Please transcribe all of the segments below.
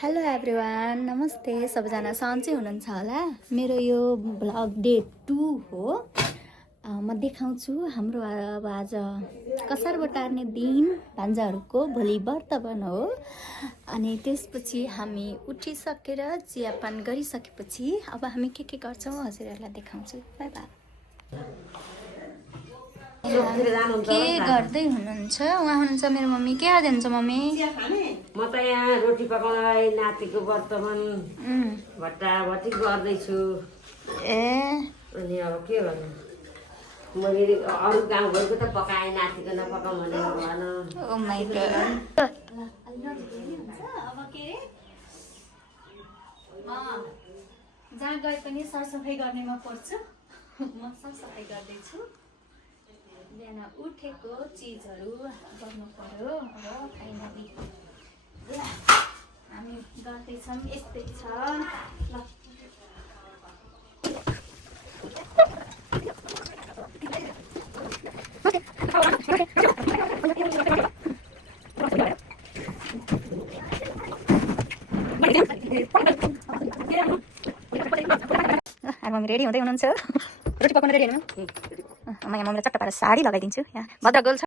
Hello everyone, नमस्ते सबैजना सन्चै हुनुहुन्छ होला। मेरो यो भ्लग डे 2 हो। म देखाउँछु हाम्रो अब आज कसार बटार्ने दिन भान्जाहरूको भोलि व्रतबन्ध हो। अनि त्यसपछि हामी उठिसकेर चियापान गरिसकेपछि अब हामी के गर्छौँ हजुरहरूलाई देखाउँछु। By by. के गर्दै हुनुहुन्छ? उहाँ हुनुहुन्छ मेरो मम्मी। के गर्दै हुनुहुन्छ मम्मी? म त यहाँ रोटी पकाउनलाई नातिको वर्तमान भट्टाभट्टी गर्दैछु। ए अनि अब के गर्नु, मैले अरू गाउँघरको त पकाएँ, नातिको नपकाउँ भनेर भन। ओ माइ गॉड। जहाँ गए पनि सरसफाइ गर्नेमा पर्छु। म सरसफाइ गर्दैछु। बिहान उठेको चिजहरू गर्नु पर्यो। अब फाइनली हामी गर्दैछौँ। यस्तै छ ल। मम्मी रेडी हुँदै हुनुहुन्छ। रोटी पकाउन रेडी हुनु। म यहाँ मम्मीलाई चट्ट पारेर साडी लगाइदिन्छु। यहाँ भद्र गोल छ।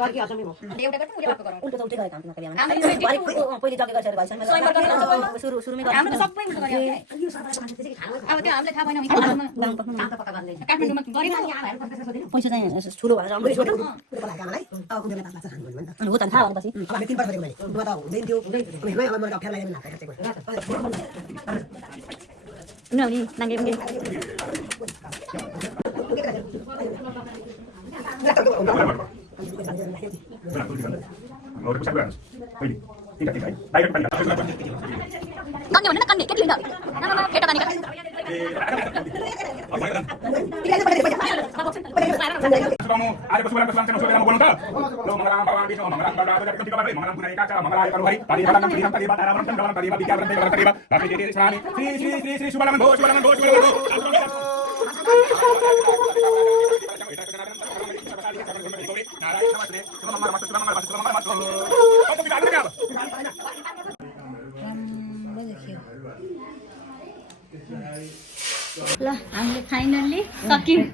तर्की असमी हो एउटा गर्छौँ उल्टो गरौँ उल्टो त उल्टै गरेको हाम्रो बिहामा हाम्रो यो पहिले जग्गा गरेर भएछ सुरुमै हाम्रो त सबै उल्टो गऱ्यो अब त्यो हामीलाई थाहा भएन काठमाडौँमा गरेन पैसा चाहिँ ठुलो भनेर राम्रो छोटो अनि हो त थाहा भनेपछि हामी 3 वर्ष मैले दुवा त हुँदैन थियो हेर्मै अब मैले अप्ठ्यारो लागेन नाक काटेको उनीहरू नाङ्गे पुगे कन्ने भन्नु न कन्ने केटी लिन्छ केटा बानी ल हामीले फाइनल्ली सक्यौँ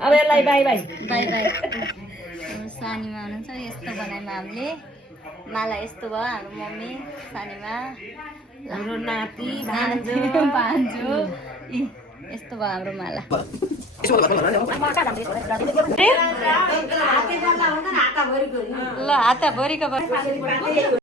अब यसलाई बाई बाई बाई बाई सानीमा हुनुहुन्छ यस्तो बनायौँ हामीले माला यस्तो भयो हाम्रो मम्मी सानीमा हाम्रो नाति भान्जो भान्जो यस्तो भयो हाम्रो माला हाते जल्ला हुन्छ नि हातभरिको ल हातभरिको भयो